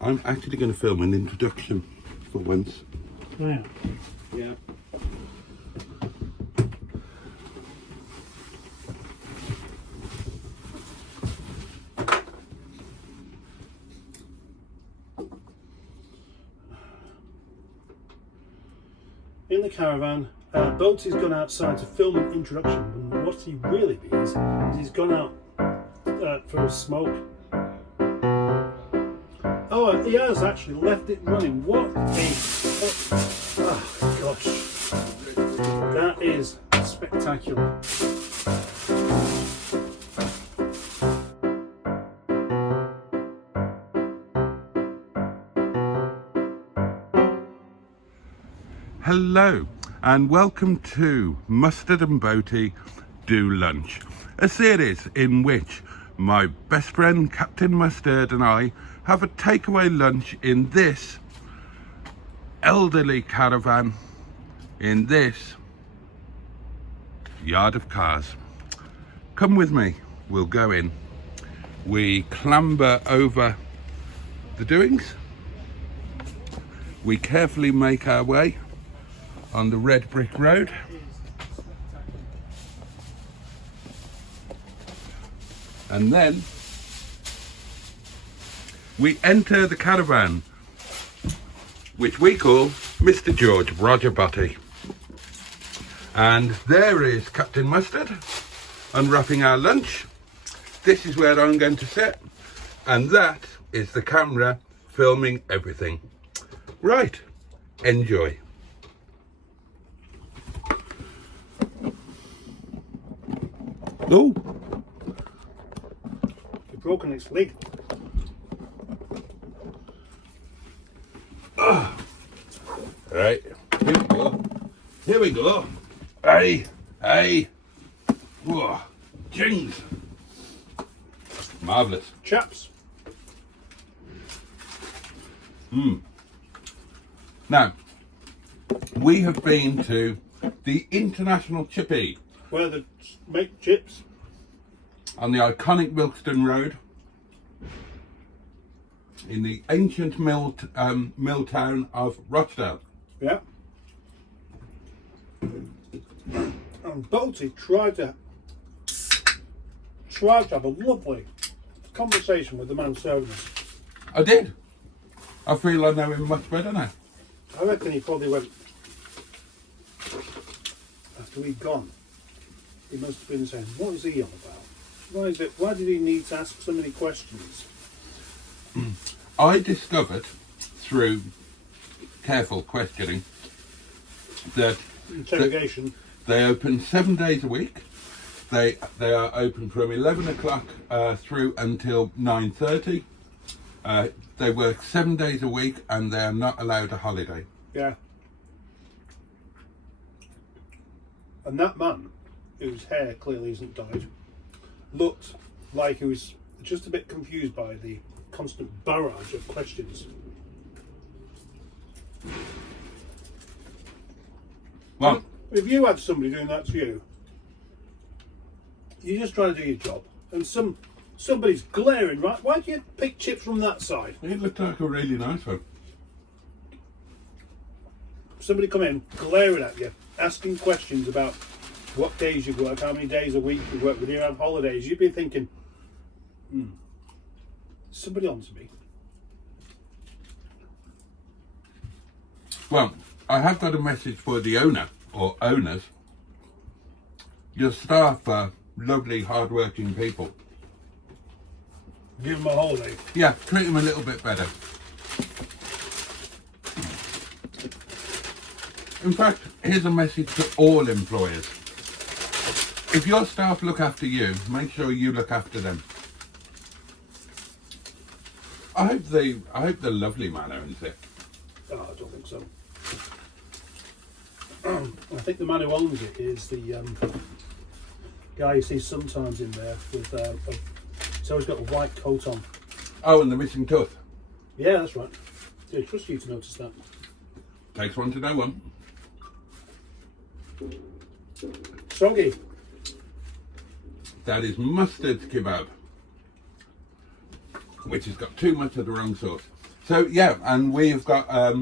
I'm actually going to film an introduction for once. Yeah. Yeah. In the caravan, Boaty's gone outside to film an introduction, and what he really means is he's gone out for a smoke. Oh, he has actually left it running. What a... Oh, gosh. That is spectacular. Hello and welcome to Mustard and Boaty Do Lunch, a series in which my best friend Captain Mustard and I have a takeaway lunch in this elderly caravan in this yard of cars. Come with me, we'll go in. We clamber over the doings. We carefully make our way on the red brick road. And then we enter the caravan, which we call Mr. George Roger Boaty. And there is Captain Mustard unwrapping our lunch. This is where I'm going to sit, and that is the camera filming everything. Right, enjoy. Oh, You've broken its leg. right, here we go. Here we go. Hey, hey. Whoa, jings. Marvellous. Chaps. Now, we have been to the International Chippy Where they make chips. on the iconic Milkstone Road in the ancient mill town of Rochdale. Yeah. And Boaty tried to have a lovely conversation with the man serving us. I did. I feel I know him much better now. I reckon he probably went, after we'd gone, he must have been saying, what is he on about? Why did he need to ask so many questions? I discovered through careful questioning that Interrogation. they open 7 days a week. They are open from 11 o'clock through until 9:30. They work 7 days a week and they are not allowed a holiday. Yeah. And that man, whose hair clearly isn't dyed, looked like he was just a bit confused by the constant barrage of questions. Well, If you had somebody doing that to you, you're just trying to do your job, and somebody's glaring, right? Why do you pick chips from that side? it looked like a really nice one. Somebody come in, glaring at you, asking questions about what days you work, how many days a week you work, whether you have holidays. You'd be thinking, somebody on to me. Well, I have got a message for the owner or owners. Your staff are lovely, hard-working people. Give them a holiday. Yeah, treat them a little bit better. In fact, here's a message to all employers. If your staff look after you, make sure you look after them. I hope the lovely man owns it. Oh, I don't think so. I think the man who owns it is the guy you see sometimes in there with he's always got a white coat on. Oh, and the missing tooth. Yeah, that's right. Yeah, I trust you to notice that. Takes one to know one. Soggy. That is mustard kebab. which has got too much of the wrong sauce. So yeah, and we've got a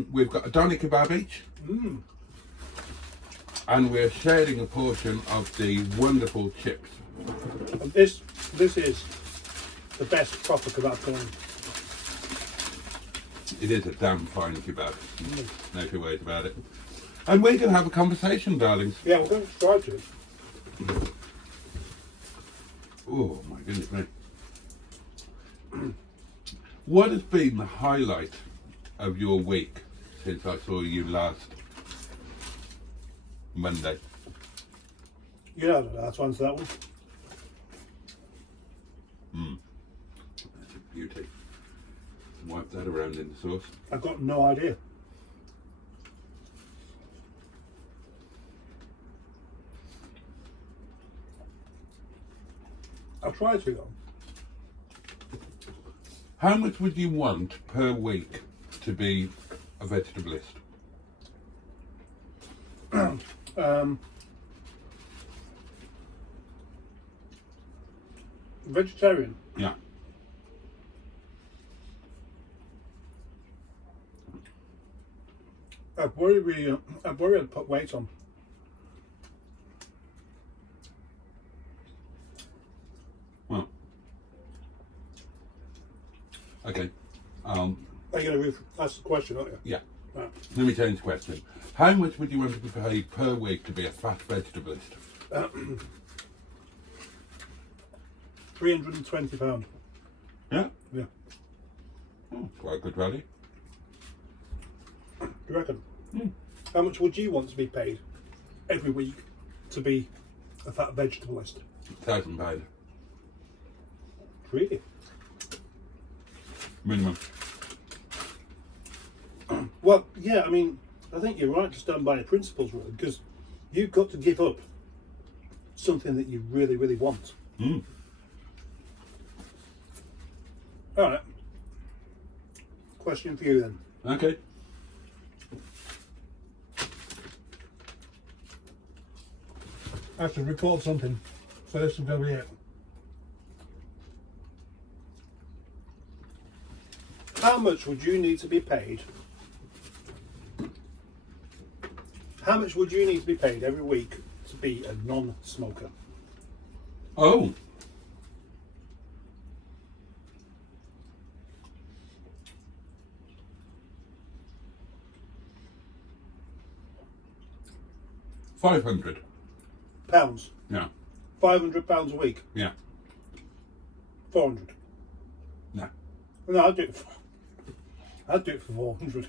doner kebab each, and we're sharing a portion of the wonderful chips. And this is the best proper kebab going. It is a damn fine kebab. No two ways about it. And we're going to have a conversation, darlings. Yeah, we're going to try to. Oh my goodness me. What has been the highlight of your week since I saw you last Monday? You know, I don't know how to answer that one. That's a beauty. Wipe that around in the sauce. I've got no idea. I'll try to go. How much would you want per week to be a vegetalist? Vegetarian. Yeah. I've worried I'd put weight on. Well. Okay. Are you going to ask the question, aren't you? Yeah. Right. Let me change the question. How much would you want to be paid per week to be a fat vegetalist? £320. Yeah? Yeah. Oh, quite a good value. Do you reckon? How much would you want to be paid every week to be a fat vegetalist? £1,000. Really? Minimum. Well, yeah, I mean, I think you're right to stand by your principles, really, because you've got to give up something that you really, really want. All right. Question for you then. Okay. I have to record something, so this is going to be it. How much would you need to be paid? How much would you need to be paid every week to be a non-smoker? Oh. £500. Pounds. Yeah. £500 a week. Yeah. 400. No. No, I'd do it for 400.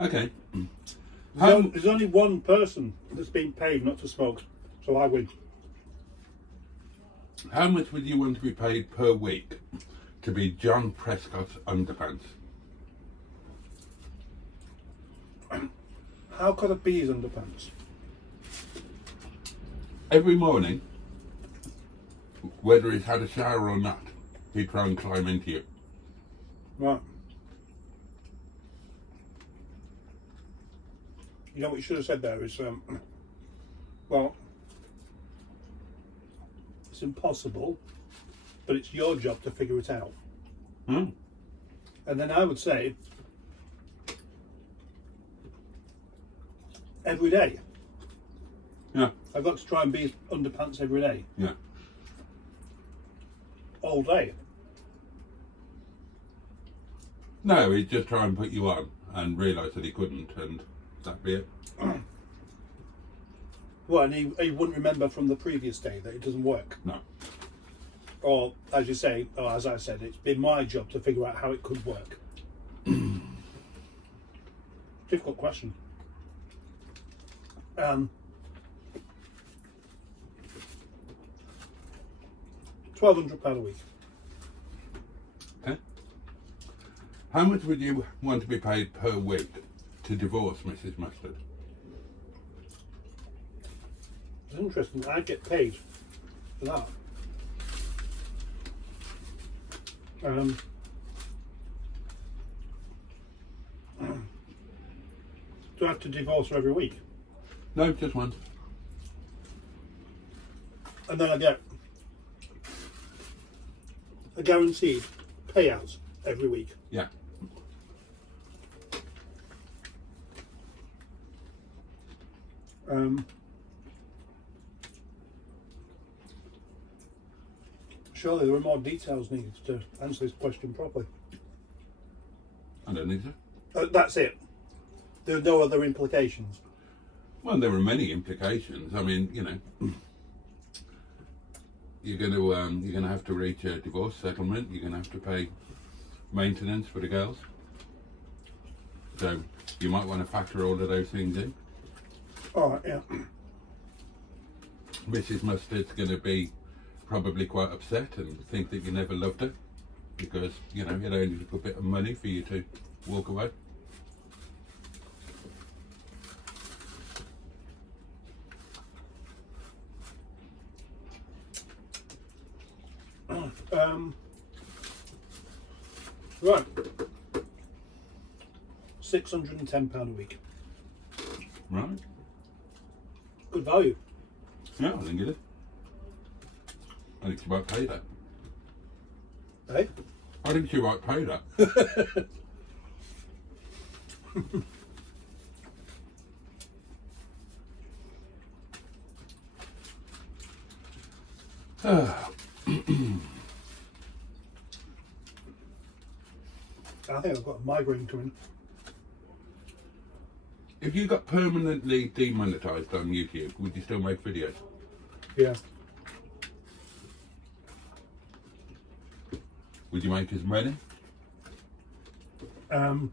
Okay. There's only one person that's been paid not to smoke, so I win. How much would you want to be paid per week to be John Prescott's underpants? How could I be his underpants? Every morning, whether he's had a shower or not, he'd try and climb into you. Right. You know what you should have said there is, well, it's impossible, but it's your job to figure it out. And then I would say, every day. Yeah. I've got to try and be his underpants every day. Yeah. All day. No, he'd just try and put you on and realise that he couldn't, and that'd be it. Well, and he wouldn't remember from the previous day that it doesn't work. No. Or, as you say, or as I said, it's been my job to figure out how it could work. Difficult question. £1,200 a week. Okay. How much would you want to be paid per week to divorce Mrs. Mustard? It's interesting. I get paid for that. Do I have to divorce her every week? No, just once. And then I get a guaranteed payout every week. Yeah. Surely there are more details needed to answer this question properly. I don't think so. That's it. There are no other implications. Well, there are many implications. I mean, you know, you're going to have to reach a divorce settlement. You're going to have to pay maintenance for the girls. So you might want to factor all of those things in. All right, yeah. Mrs. Mustard's going to be probably quite upset and think that you never loved her because, you know, it only took a bit of money for you to walk away. Right. £610 a week. Right. Good value. Yeah, I think it is. I think she might pay that. Hey? I think she might pay that. I think I've got a migraine coming. If you got permanently demonetized on YouTube, would you still make videos? Yeah. Would you make as many? Well,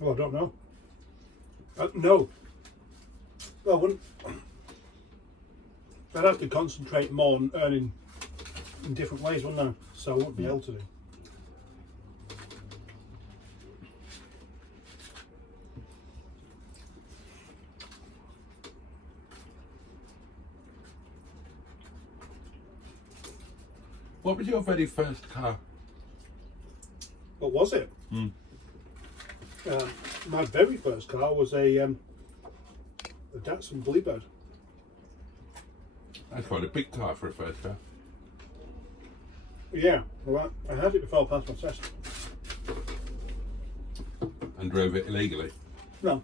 I don't know. No. Well, I wouldn't. I'd have to concentrate more on earning in different ways, wouldn't I? So I wouldn't be able to do. What was your very first car? What was it? My very first car was a Datsun Bluebird. That's quite a big car for a first car. Yeah, well, I had it before I passed my test. And drove it illegally. No.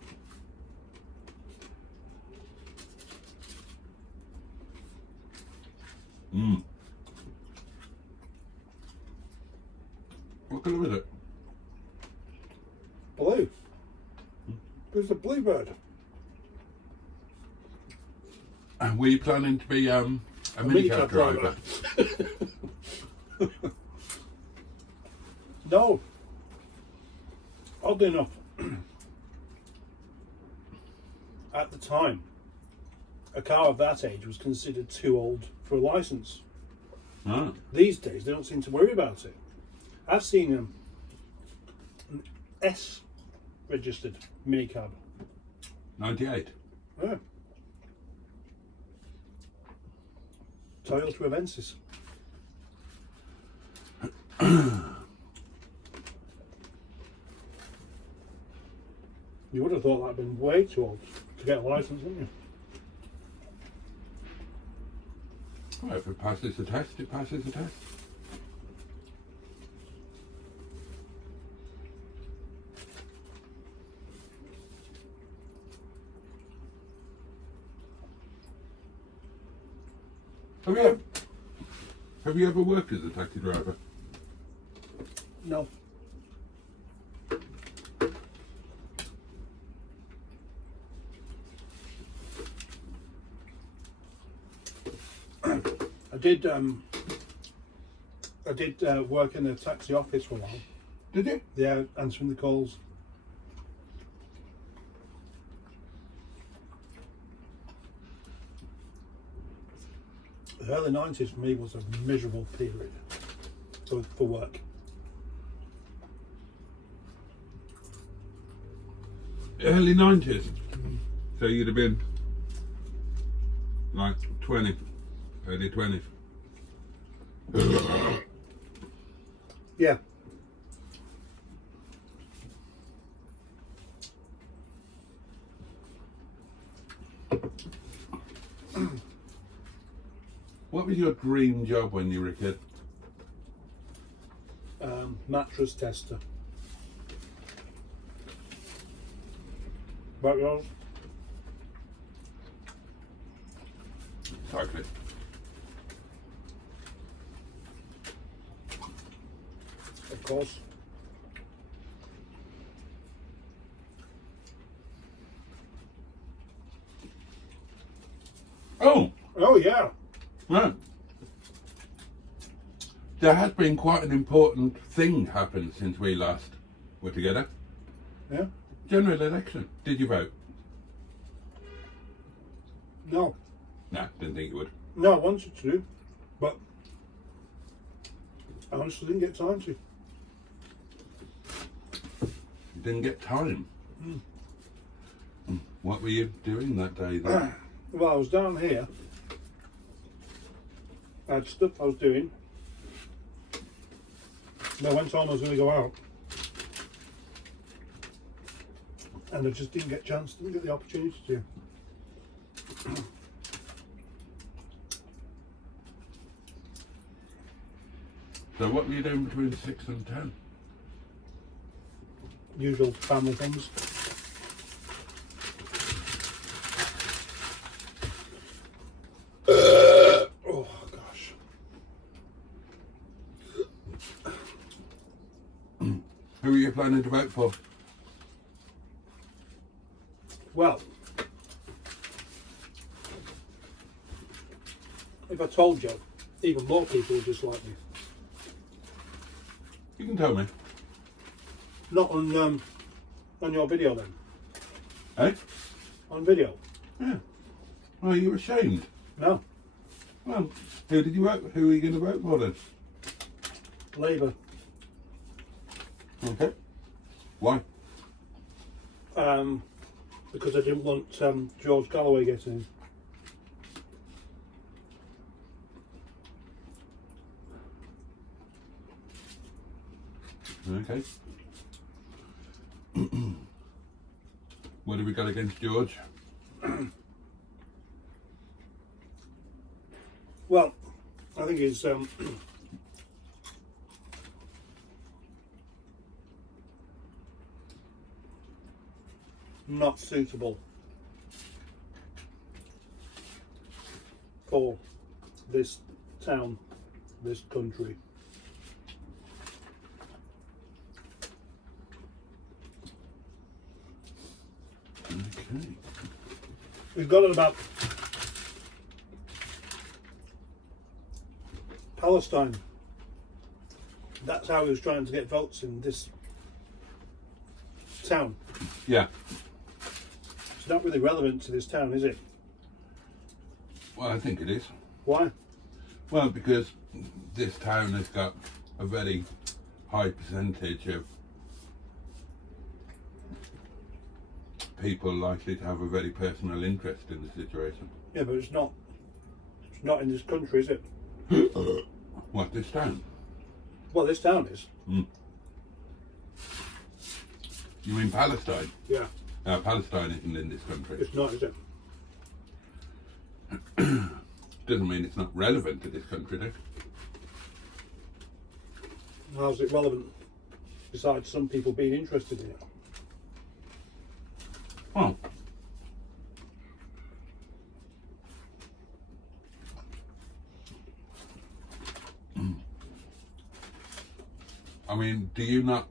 What colour was it? Blue. It was a Bluebird. And were you planning to be a minicab driver? No. Oddly enough, at the time, a car of that age was considered too old for a licence. Ah. These days, they don't seem to worry about it. I've seen an S registered minicab. 98. Yeah. Toyota Avensis. You would have thought that'd been way too old to get a licence, wouldn't you? Well, if it passes the test, it passes the test. Have you ever worked as a taxi driver? No. I did work in a taxi office for a while. Did you? Yeah, answering the calls. The early 90s for me was a miserable period for work. Early 90s. So you'd have been like 20, early 20s. Yeah. What was your dream job when you were a kid? mattress tester. About yours? Cyclist. Of course. Oh, Oh yeah. no. There has been quite an important thing happened since we last were together. Yeah. General election. Did you vote? No. No, didn't think you would. No, I wanted to, but I honestly didn't get time to. You didn't get time. What were you doing that day then? Well, I was down here. I had stuff I was doing. And I went on, I was going to go out. And I just didn't get a chance, didn't get the opportunity to. So what were you doing between 6 and 10? Usual family things. Oh gosh. Who are you planning to vote for? Well, if I told you, even more people would dislike me. You can tell me. Not on your video then. Eh? On video. Yeah. Well, you're ashamed. No. Well, who did you vote? Who are you going to vote for then? Labour. Okay. Why? Because I didn't want George Galloway getting in. Okay. What have we got against George? Well, I think he's not suitable for this town, this country. Okay. We've got it about Palestine. That's how he was trying to get votes in this town. Yeah. It's not really relevant to this town, is it? Well, I think it is. Why? Well, because this town has got a very high percentage of people likely to have a very personal interest in the situation. Yeah, but it's not. It's not in this country, is it? What, this town? Well, this town is. You mean Palestine? Yeah, Palestine isn't in this country. it's not, is it? Doesn't mean it's not relevant to this country, though. How's it relevant? Besides some people being interested in it. Well, I mean, do you not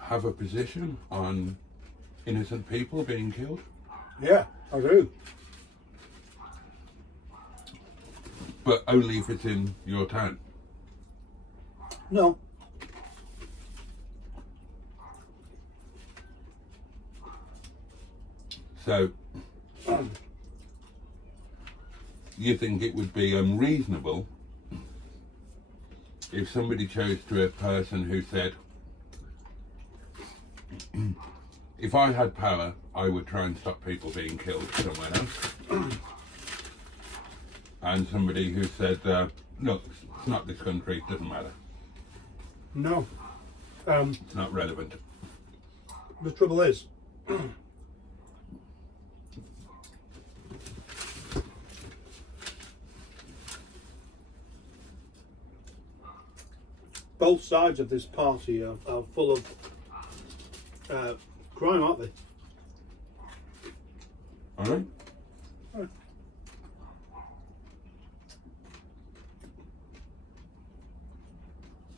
have a position on innocent people being killed? Yeah, I do. But only if it's in your town. No. So, you think it would be unreasonable if somebody chose to a person who said, if I had power, I would try and stop people being killed somewhere else. And somebody who said, look, it's not this country, it doesn't matter. No. It's not relevant. The trouble is, both sides of this party are full of crime, aren't they? All right. Right.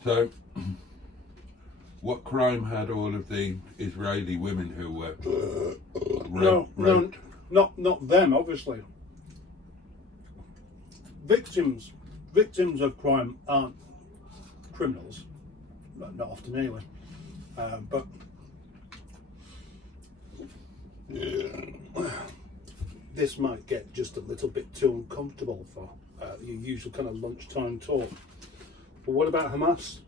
So, what crime had all of the Israeli women who were Not them, obviously. Victims of crime aren't criminals, not often anyway. But this might get just a little bit too uncomfortable for your usual kind of lunchtime talk. But what about Hamas?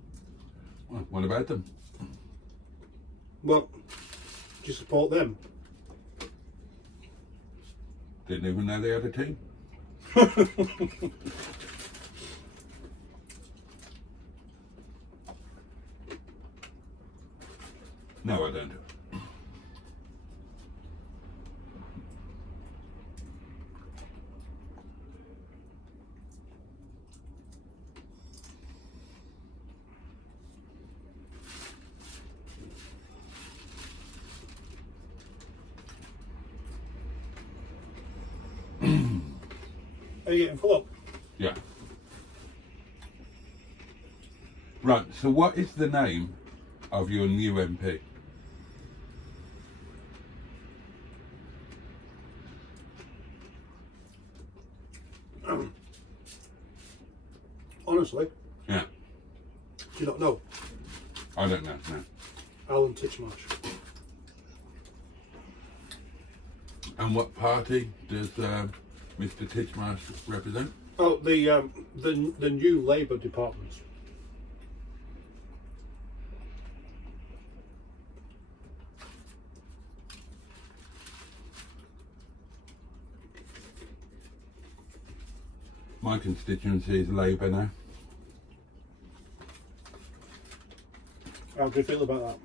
Well, what about them? Well, do you support them? Didn't even know they had a team. No, I don't. Are you getting full up? Yeah. Right, so what is the name of your new MP? Honestly, Yeah, do you not know? I don't know, no. Alan Titchmarsh. And what party does Mr. Titchmarsh represent? Oh, the new Labour department. My constituency is Labour now. How do you feel about that?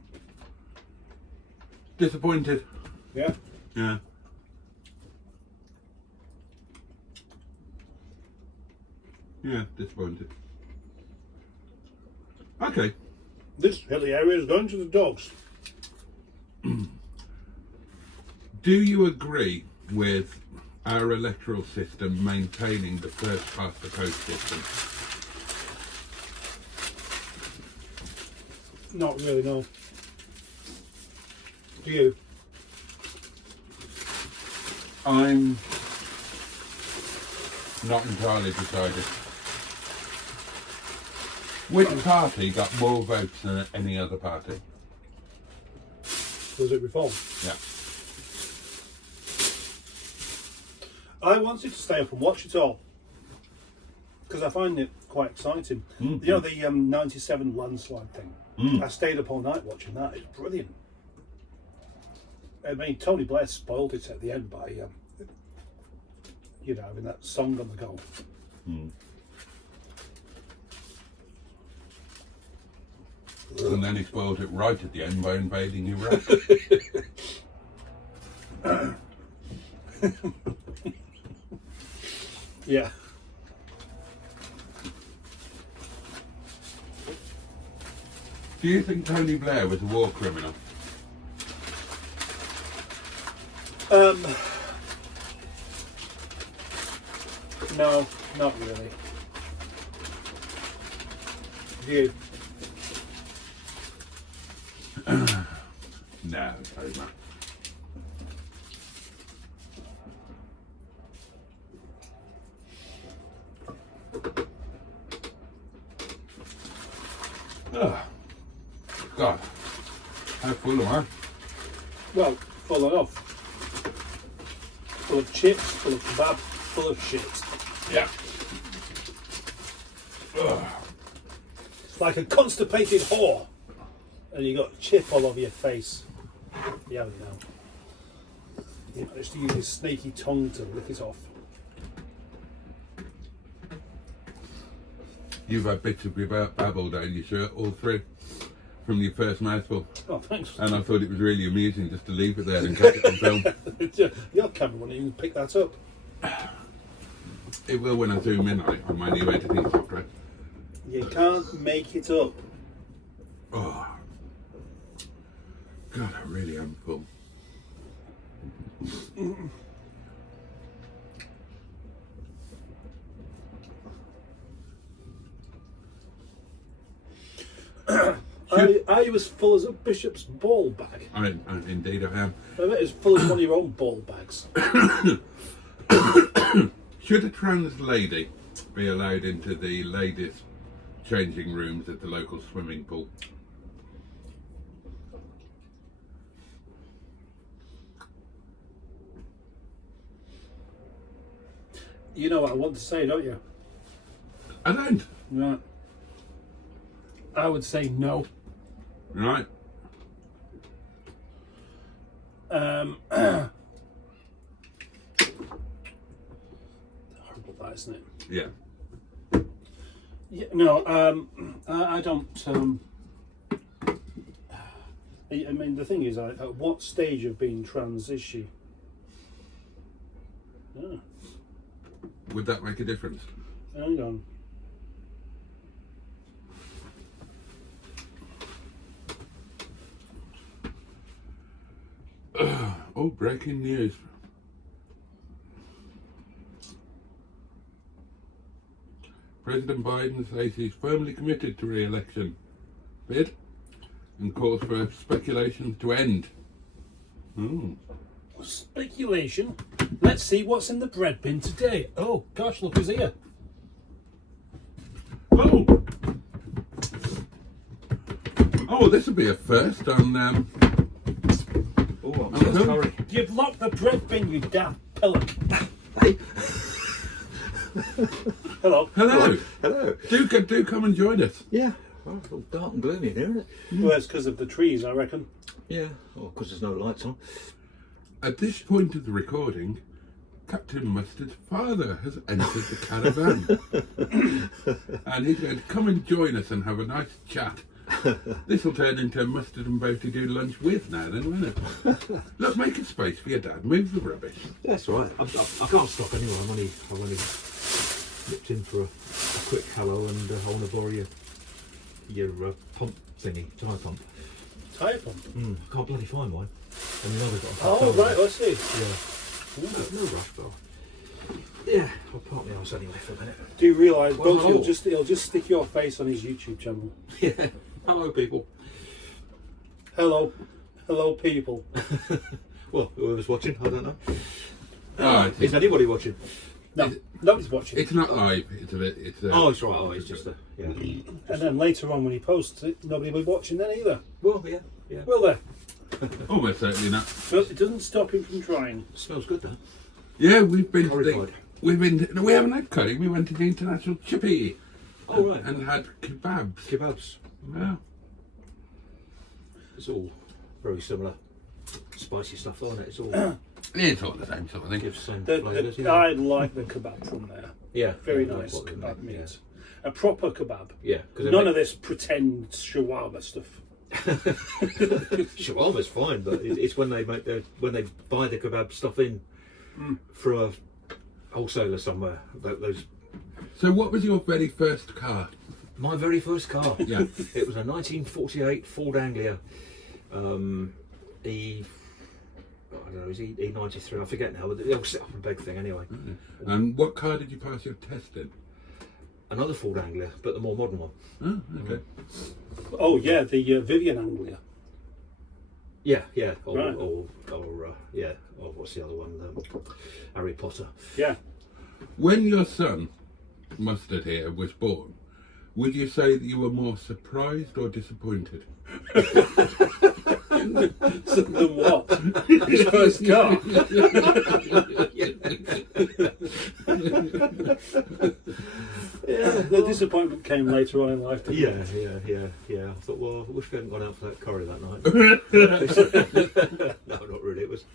Disappointed. Yeah? Yeah. Yeah, disappointed. Okay. This hilly area is going to the dogs. Do you agree with our electoral system maintaining the first past the post system? Not really, no. Do you? I'm not entirely decided. Which party got more votes than any other party? Was it Reform? Yeah. I wanted to stay up and watch it all because I find it quite exciting. Mm-hmm. You know the 97 landslide thing? I stayed up all night watching that. It's brilliant. I mean, Tony Blair spoiled it at the end by, having that song on the go. Mm. And then he spoiled it right at the end by invading Iraq. Yeah. Do you think Tony Blair was a war criminal? No, not really. Do you? No, sorry, Matt. Oh, God, how full am I? Well, full enough. Full of chips, full of kebab, full of shit. Yeah. Ugh. It's like a constipated whore. And you got chip all over your face. Yeah, you know. You managed to use his snaky tongue to lick it off. You've had bits of your babble down your shirt all through from your first mouthful. Oh, thanks. And I thought it was really amusing just to leave it there and catch it on film. Your camera won't even pick that up. It will when I zoom in on it on my new editing software. You can't make it up. God, I really am full. Are you as full as a bishop's ball bag? Indeed I am. I bet as full as one of your own ball bags. Should a trans lady be allowed into the ladies' changing rooms at the local swimming pool? You know what I want to say, don't you? I don't. Right. I would say no. Right. Horrible, that, isn't it? Yeah. Yeah, no, I don't. I mean, the thing is, at what stage of being trans is she? Yeah. Would that make a difference? Hang on. Oh, breaking news. President Biden says he's firmly committed to re-election bid and calls for speculations to end. Speculation. Let's see what's in the bread bin today. Oh gosh, look who's here. Oh, this will be a first on Oh, I'm so sorry. You've locked the bread bin, you damn pillock. Hey. Hello. Hello. Hello. Do come and join us. Yeah. Well, it's all dark and gloomy in here, isn't it? Well, it's because of the trees, I reckon. Yeah. Oh, because there's no lights on. At this point of the recording, Captain Mustard's father has entered the caravan. And he's going to come and join us and have a nice chat. This will turn into Mustard and Boaty Do Lunch with now then, won't it? Look, make a space for your dad. Move the rubbish. That's right. I can't stop anyway. I've only nipped in for a quick hello, and I want to borrow your pump thingy, tyre pump. Tyre pump? I can't bloody find mine. And you know they've got a Oh, right, I see. Yeah. No rush, though. Yeah, I'll park my house anyway for a minute. Do you realise, Well, Boaty he'll just stick your face on his YouTube channel. Yeah. Hello, people. Hello. Hello, people. Well, whoever's watching, I don't know. Oh, Is anybody watching? No, nobody's watching. it's not live. It's Oh, it's right. Oh, it's just a... Yeah. And then later on when he posts it, nobody will be watching then either. Well, yeah. Yeah. Will there? almost certainly not. But it doesn't stop him from trying. It smells good, though. Yeah, we've been. Horrified. No, we haven't had curry. We went to the International Chippy. Oh, right. And had kebabs. Kebabs. Yeah. It's all very similar. Spicy stuff, isn't it? It's all It's all the same sort of thing. gives the same The, flavours. I like the kebab from there. Yeah. Very yeah, nice like what they kebab make, meat. A proper kebab. Yeah. Yeah. None of this pretend shawarma stuff. Shawarma's fine, but it's when they buy the kebab stuff in from a wholesaler somewhere. Those. So, what was your very first car? My very first car. Yeah. It was a 1948 Ford Anglia. I don't know, is E93? I forget now. But they'll set up a big thing anyway. And what car did you pass your test in? Another Ford Anglia, but the more modern one. Oh, okay. Oh yeah, the Vivian Anglia. Yeah, yeah. Right. Or what's the other one? Harry Potter. Yeah. When your son, Mustard here, was born, would you say that you were more surprised or disappointed? Than what? His first car. The disappointment came later on in life. Didn't it? Yeah. I thought, well, I wish we hadn't gone out for that curry that night. No, not really. It was,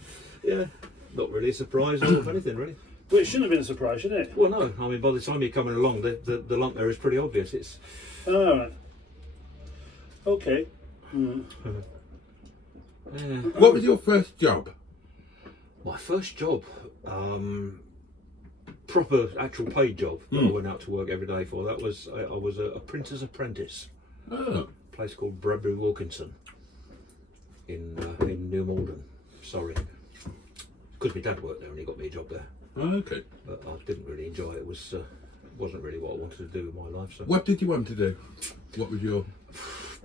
not really a surprise or anything, really. But it shouldn't have been a surprise, should it? Well, no. I mean, by the time you're coming along, the lump there is pretty obvious. It's. All right. Okay. What was your first job? My first job, proper actual paid job that I went out to work every day for. That was I was a printer's apprentice. Oh. A place called Bradbury Wilkinson. in New Malden, Surrey. Because my dad worked there and he got me a job there. Oh, okay. But I didn't really enjoy it. It wasn't really what I wanted to do with my life. So What did you want to do? What was your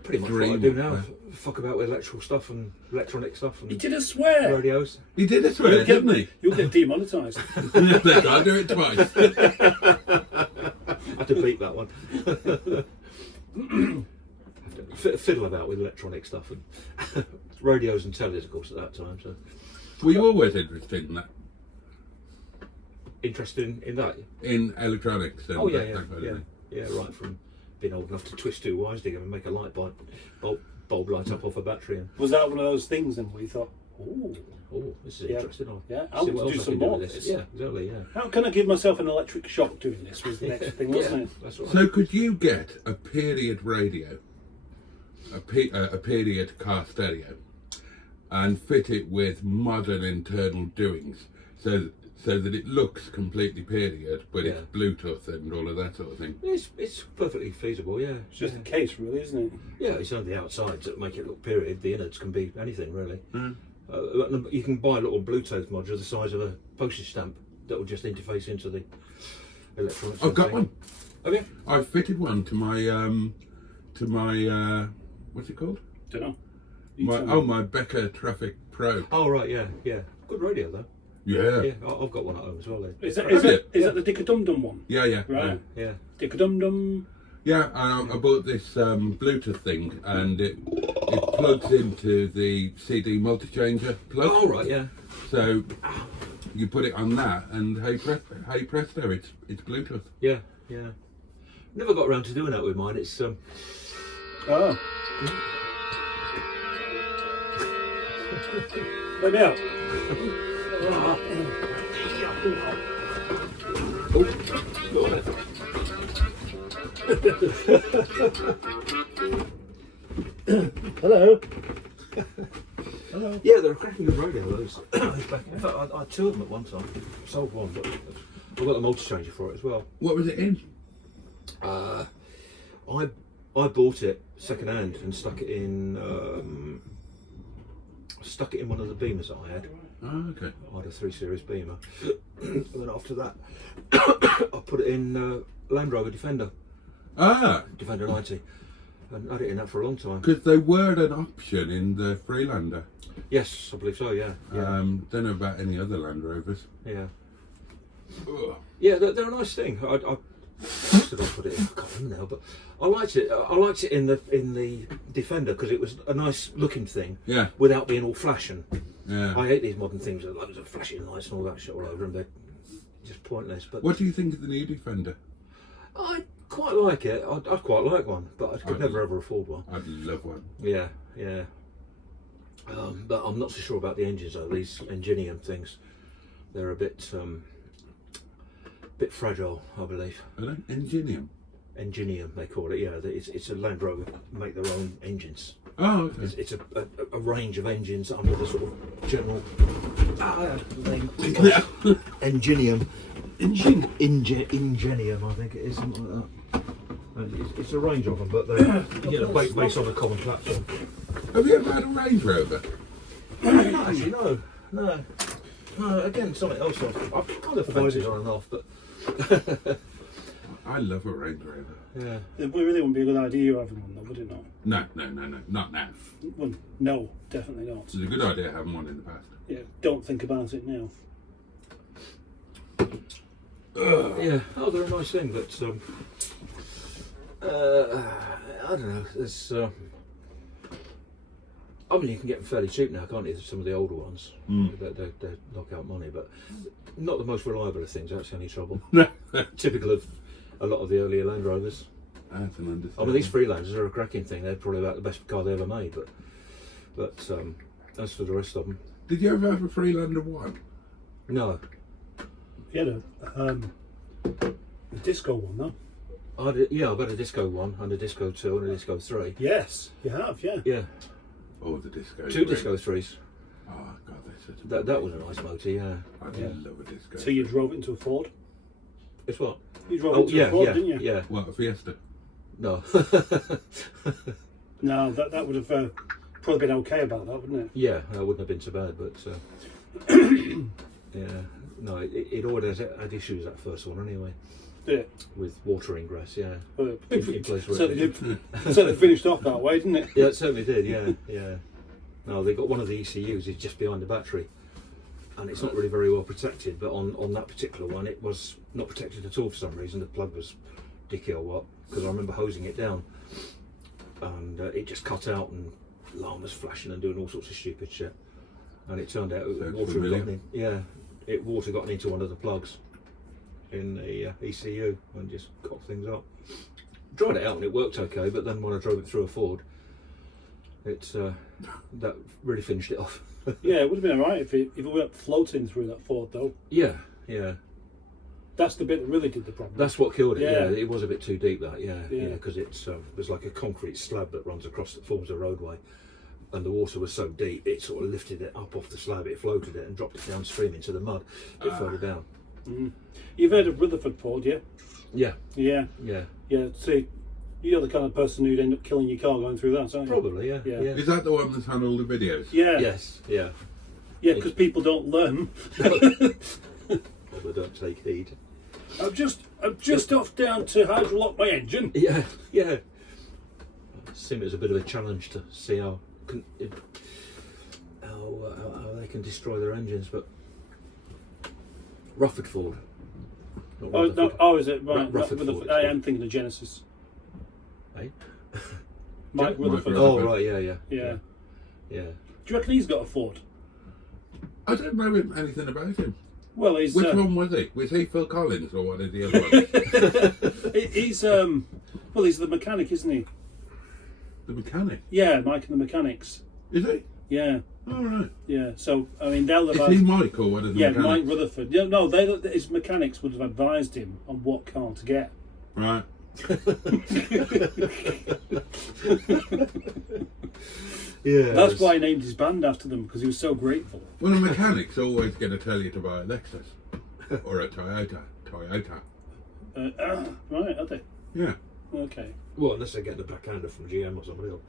pretty much dream? what I do now. Fuck about with electrical stuff and electronic stuff and He did a swear. radios. He did it, didn't he? You'll get demonetised. They can't do it twice. I had to beat that one. Fiddle about with electronic stuff and radios and tellies, of course, at that time. So Were you always interested in that? interested in that. In electronics? And Oh yeah, that yeah, kind of yeah, thing? yeah. Right from being old enough to twist two wires together and make a light bulb light up off a battery. And Was that one of those things then where you thought, ooh, oh, this is Yeah. interesting. I'll yeah, I see want what to do else I some can do more with of this. this. Yeah, exactly. Yeah. How can I give myself an electric shock doing this was the next thing, wasn't it? That's right. So could you get a period radio, a period car stereo, and fit it with modern internal doings, so that it looks completely period, but it's Yeah. Bluetooth and all of that sort of thing? It's perfectly feasible. Yeah. It's just yeah. a case, really, isn't it? Yeah, it's only the outsides that make it look period. The innards can be anything, really. Mm. You can buy a little Bluetooth module the size of a postage stamp that will just interface into the electronics. I've got thing. one. Have you? I fitted one to my what's it called? Don't know. My Becker Traffic Pro. Oh, right, yeah, yeah. Good radio, though. Yeah. Yeah, I've got one at home as well. Is Have that you? the Dick-a-Dum-Dum one? Yeah, yeah. Right. Yeah. Dick-a-Dum-Dum. Yeah, I bought this Bluetooth thing, and it plugs into the CD multi-changer plug. Oh, right, yeah. So you put it on that, and hey presto, it's Bluetooth. Yeah, yeah. Never got around to doing that with mine. It's Oh. Let me out. Hello. Hello. yeah, they're a cracking good radio. Those. In fact, I had two of them at one time. Sold one, but I've got the multi-changer for it as well. What was it in? I bought it second hand and stuck it in one of the Beamers that I had. Oh, okay. I had a 3 Series Beamer. And then after that, I put it in Land Rover Defender 90, and had it in that for a long time. Because they were an option in the Freelander. Yes, I believe so. Yeah, yeah, Don't know about any other Land Rovers. yeah. Ugh. Yeah, they're a nice thing. I still don't put it in. I can't remember now, but I liked it. I liked it in the Defender because it was a nice looking thing. Yeah. Without being all flashing. Yeah. I hate these modern things with loads of flashing lights and all that shit all over them. They're just pointless. But What do you think of the new Defender? I quite like it. I'd quite like one, but I could I'd- never ever afford one. I'd love one. Yeah, yeah. But I'm not so sure about the engines though. These Enginium things, they're a bit fragile, I believe. I don't Enginium. Enginium, they call it. Yeah, it's a Land Rover make their own engines. Oh, okay. It's a range of engines under the sort of general name. Enginium. Ingenium, I think it is, something like that. And it's a range of them, but they're based on a common platform. Have you ever had a Range Rover? Actually, no. Again, something else I've kind of fancied on and off, but I love a Range Rover. yeah. It really wouldn't be a good idea you having one, though, would it not? No, not now. Well, no, definitely not. It's a good idea having one in the past. Yeah, don't think about it now. Yeah, oh, they're a nice thing, but I don't know. There's, I mean, you can get them fairly cheap now, can't you? Some of the older ones, they knock out money, but not the most reliable of things. That's the only trouble. Typical of a lot of the earlier Land Rovers. That's an understanding. I mean, these Freelanders are a cracking thing. They're probably about the best car they ever made, but as for the rest of them, Did you ever have a Freelander 1? no. You had a disco one, though. I've had a Disco 1 and a Disco 2 and a Disco 3. Yes, you have, yeah. Yeah, Oh, the Disco. 2 Disco 3s. Oh, God, that's such a That was a nice motor, yeah. I Yeah. love a Disco. So you drove it into a Ford? It's what? You drove Oh, it into yeah, a Ford, yeah, didn't you? yeah. What, a Fiesta? No. No, that would have probably been okay about that, wouldn't it? Yeah, that wouldn't have been so bad, but yeah, no, it always had issues, that first one anyway, Yeah. with water ingress. Yeah, In place where certainly finished off that way, didn't it? yeah, it certainly did. Yeah. No, they got one of the ECUs is just behind the battery, and it's not really very well protected. But on that particular one, it was not protected at all for some reason. The plug was dicky or what? Because I remember hosing it down, and it just cut out, and alarm was flashing and doing all sorts of stupid shit. And it turned out water had gotten in. Yeah, water got into one of the plugs in the ECU and just cocked things up. Dried it out and it worked okay, but then when I drove it through a Ford, that really finished it off. Yeah, it would have been alright if it weren't floating through that Ford though. Yeah. That's the bit that really did the problem. That's what killed it. Yeah. Yeah, it was a bit too deep. That because there's like a concrete slab that runs across that forms a roadway, and the water was so deep it sort of lifted it up off the slab. It floated it and dropped it downstream into the mud. It further down. Mm. You've heard of Rutherford Ford, yeah? Yeah. See, you're the kind of person who'd end up killing your car going through that, aren't you? Probably. Yeah. Is that the one that's had all the videos? Yeah. Yes. Yeah. Yeah, because people don't learn. Probably don't take heed. I'm just off down to hydrolock my engine. Yeah. It seemed it was a bit of a challenge to see how they can destroy their engines, but Rufford Ford. Not Oh, Rutherford. no, oh, is it? Right, Rufford Rutherford. Ford, I yeah. am thinking of Genesis. Hey? Mike Rutherford. Oh right, yeah. Yeah. Yeah. Do you reckon he's got a Ford? I don't know anything about him. Well, he's Which one was he? Was he Phil Collins or one of the other ones? he's the mechanic, isn't he? The mechanic? Yeah, Mike and the Mechanics. Is he? Yeah. All right. Yeah. So I mean, they'll Is have. he Mike or one of the Yeah, mechanics? Mike Rutherford. Yeah, no, his mechanics would have advised him on what car to get. Right. Yeah. That's why he named his band after them, because he was so grateful. Well, the mechanic's always going to tell you to buy a Lexus or a Toyota. Right, are they? Yeah. Okay. Well, unless they get the backhander from GM or somebody else.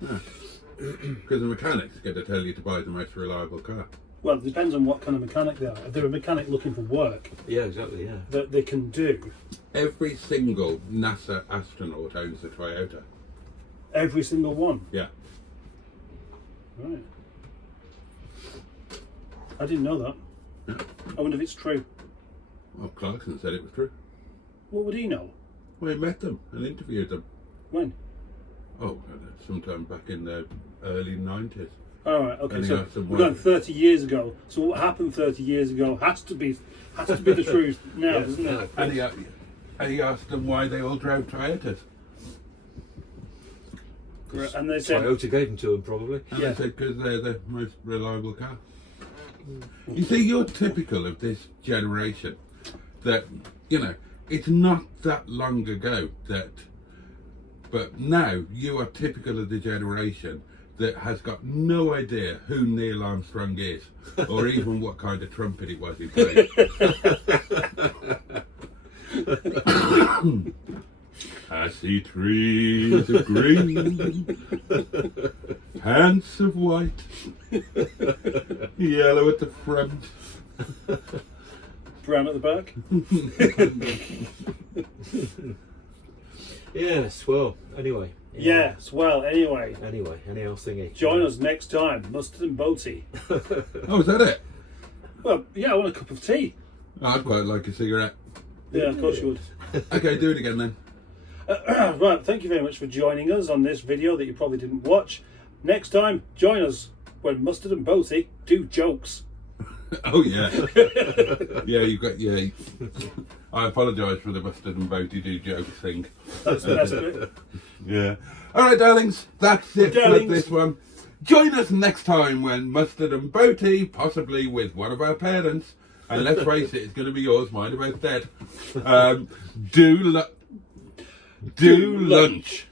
Because the mechanic's going to tell you to buy the most reliable car. Well, it depends on what kind of mechanic they are. If they're a mechanic looking for work Yeah, exactly. Yeah. that they can do, Every single NASA astronaut owns a Toyota. every single one. Yeah. Right. I didn't know that. Yeah. I wonder if it's true. Well, Clarkson said it was true. What would he know? Well, he met them and interviewed them. When? Oh, sometime back in the early 90s. All right. Okay. And he So asked them we're why. going 30 years ago. So what happened 30 years ago has to be the truth now, doesn't it? And he asked them why they all drove Toyotas. Right, and they said, Toyota gave them to him probably. And Yeah. they said because they're the most reliable car. You see, you're typical of this generation. That, it's not that long ago but now you are typical of the generation that has got no idea who Neil Armstrong is, or even what kind of trumpet it was he played. I see trees of green, pants of white, yellow at the front. brown at the back. Yes. Well. Anyway. Yes. Well, anyway, Anyhow, thingy. join us next time, Mustard and Boaty. Oh, is that it? Well, yeah, I want a cup of tea. I'd quite like a cigarette. Yeah, of course you would. Okay, do it again then. Right, thank you very much for joining us on this video that you probably didn't watch. Next time, join us when Mustard and Boaty do jokes. Oh yeah. Yeah. I apologise for the Mustard and Boaty Do jokes thing. That's the best bit. Yeah. Alright, darlings, that's it Darlings. for this one. Join us next time when Mustard and Boaty, possibly with one of our parents, and let's face it, it's going to be yours, mine are both dead, do lunch.